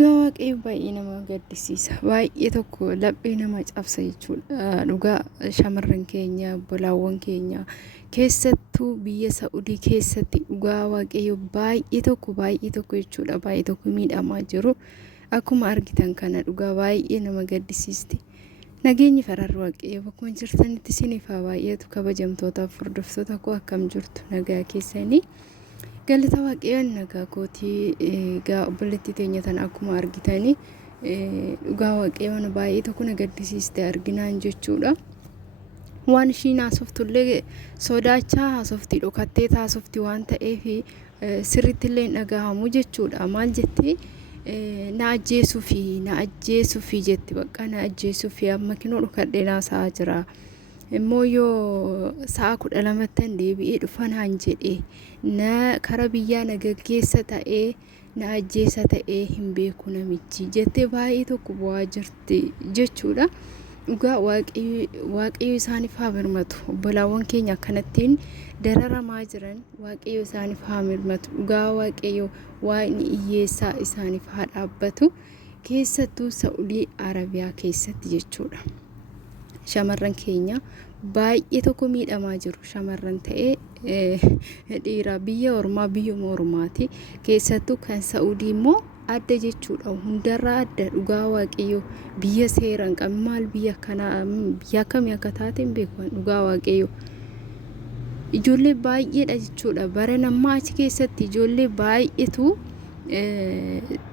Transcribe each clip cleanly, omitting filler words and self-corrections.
dhugaa waaqayyo baay'ee nama gaddisiisa. Baay'ee tokko laphee nama cabsa jechuudha. Dhugaa shamarran keenya, bolaawwan keenya keessattuu biyya Saa'udii keessatti dhugaa waaqayyo baay'ee tokko jechuudha. Baay'ee tokko miidhamaa jiru. Akkuma argitan kana dhugaa baay'ee nama gaddisiisti. Nageenyi fararri waaqayyo bakkuma jirtanitti isiniif haa baay'atu. Kabajamtootaaf hordoftoota koo akkam jirtu nagaa keessanii. Galata waaqayyoon nagaa kootii egaa obboleettii teenya tan akkuma argitanii dhugaa waaqayyoon baay'ee tokko na gaddisiiste arginaan jechuudha. Waan ishiin haasoftullee sodaachaa haasoftii dhokattee haasoftii waan ta'eef sirriitti illee hin dhagahamu jechuudha. Maal jetti na ajjeesuufi jetti bakka na ajjeesuufi amma kinoo dhokadhee naasaa jira. Immoo yoo sa'a 12 deebi'ee dhufanaan jedhee na kara biyyaa na gaggeessa ta'ee na ajjeessa ta'ee hin beeku namichi jettee baay'ee tokko bu'aa jirti jechuudha. Dhugaa waaqayyo isaaniif haa birmatu. Obbolaawwan keenya akkanattiin dararamaa jiran waaqayyo isaaniif haa birmatu. Dhugaa waaqayyo waaqni hiyyeessaa isaaniif haa dhaabbatu. Keessattuu Saa'udii Arabiyaa keessatti jechuudha. Shamarran keenya baay'ee tokko miidhamaa jiru. Shamarran ta'ee dhiira biyya ormaa biyyuma ormaati. Keessattuu kan Saa'udii immoo adda jechuudha. Hundarraa adda. Dhugaa waaqayyo biyya seera hin qabne maal biyya kanaa biyya akkamii akka taate hin beeku. Dhugaa waaqayyo ijoollee baay'eedha jechuudha. Bara nammaa achi keessatti ijoollee baay'eetu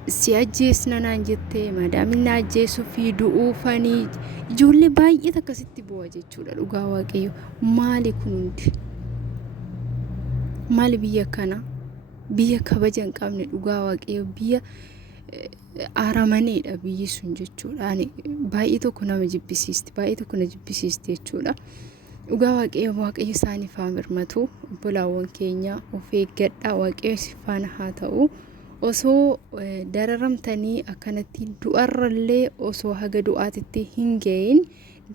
si ajjeesna naan jettee maadaamin na ajjeesuufi du'uufanii ijoollee baay'ee akkasitti bu'a jechuudha. Dhugaa waaqayyo maali kun hundi? Maali biyya kana biyya kabaja hin qabne dhugaa waaqayyo biyya aaramanidha biyyi sun jechuudha. Baay'ee tokko nama jibbisiisti. Baay'ee tokko na jibbisiisti jechuudha. Dhugaa waaqayyo isaaniif haa birmatu. Obbolaawwan keenya of eeggadhaa. Waaqayyo si faana haa ta'u. Osoo dararamtanii akkanatti du'arrallee osoo haga du'aatitti hin gahin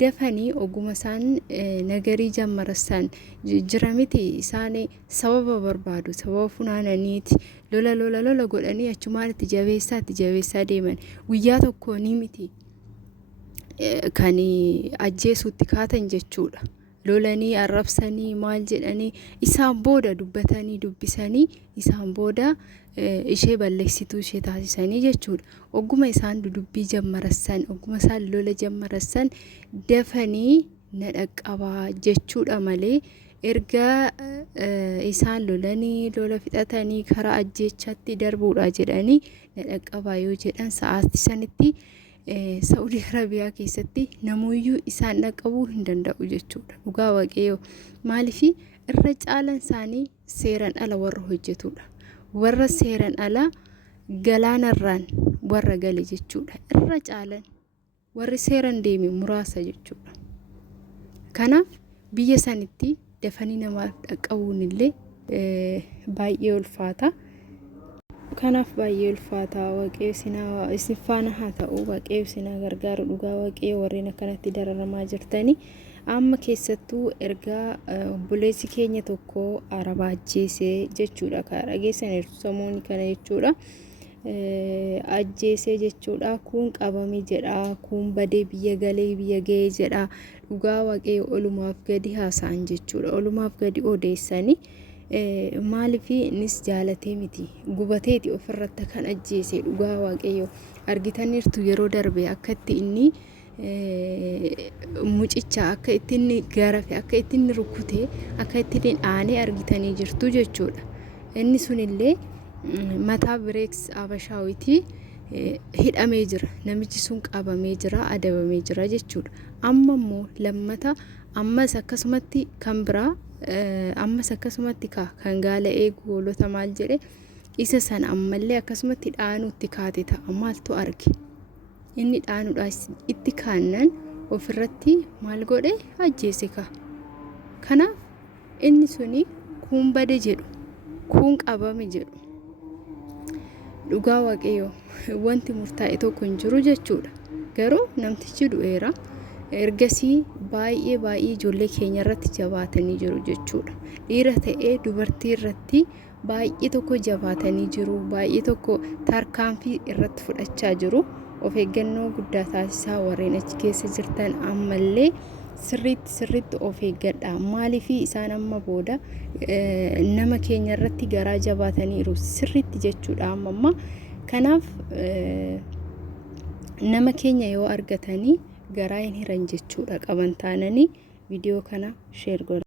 dafanii oguma isaan nagarii jammarassan jira miti isaan sababa barbaadu sababa funaananiiti lola godhanii achumaan itti jabeessaa deeman guyyaa tokko ni miti kan ajjeesuutti kaatan jechuudha. Lolanii arrabsanii maal jedhanii isaan booda dubbatanii dubbisanii isaan booda ishee balleessituu ishee taasisanii jechuudha. Ogguma isaan dubbii jammarassan ogguma isaan lola jammarassan dafanii na dhaqqabaa jechuudha malee erga isaan lolanii lola fixatanii karaa ajjeechatti darbuudha jedhanii na dhaqqabaa yoo jedhan sa'aatti sanitti Saa'udii Arabiyaa keessatti namuyyuu isaan dhaqqabuu hin danda'u jechuudha. Dhugaa waaqayyo maaliif irra caalan isaanii seeran ala warra hojjetudha. Warra seeran ala galaanarraan warra gale jechuudha. Irra caalan warri seeran deeme muraasa jechuudha. Kanaaf biyya sanitti dafanii namaaf dhaqqabuun illee baay'ee ulfaata. Kanaaf baay'ee ulfaata. Waaqayyo isin faana haa ta'u. Waaqayyo isin gargaaru. Dhugaa waaqayyo warreen akkanatti dararamaa jirtanii amma keessattuu ergaa obboleessi keenya tokko araba ajjeesee jechuudha. Kan dhageessaniiru samoonni kana jechuudha. Ajjeesee jechuudha. Kun qabame jedha. Kun badee biyya galee biyya ga'ee jedha. Dhugaa waaqayyo olumaaf gadi haasa'an jechuudha. Olumaaf gadi odeessanii maalifi innis jaalatee miti gubateeti ofirratti kan ajjeese. Dhugaa waaqayyo argitaniirtu yeroo darbe akkatti inni mucicha akka itti inni garafe akka itti inni rukute akka itti inni aanee argitanii jirtu jechuudha. Inni sunillee mataa bireeks abashaawiti hidhamee jira. Namichi sun qabamee jira adabamee jira jechuudha. Amma immoo lammata ammas akkasumatti kan biraa ammas akkasumatti kan gaala eegu hoolota maal jedhe isa sana ammallee akkasumatti dhaanuutti kaate ta'a maaltu arge inni dhaanuudhaas itti kaannan ofirratti maal godhe ajjeese ka. Kanaaf inni suni kun bade jedhu kun qabame jedhu dhugaa waaqayyo wanti murtaa'e tokko hin jiru jechuudha. Garuu namtichi du'eera. Ergasii baay'ee ijoollee keenya irratti jabaatanii jiru jechuudha. Dhiira ta'ee dubartii irratti baay'ee tokko jabaatanii jiru, baay'ee tokko tarkaanfii irratti fudhachaa jiru. Of eeggannoo guddaa taasisaa warreen achi keessa jirtan ammallee sirriitti of eeggadha. Maaliif isaan amma booda nama keenya irratti garaa jabaataniiru sirriitti jechuudha amma. Kanaaf nama keenya yoo argatanii garaa hin hiran jechuudha qaban taananii viidiyoo kana sheer godhaa.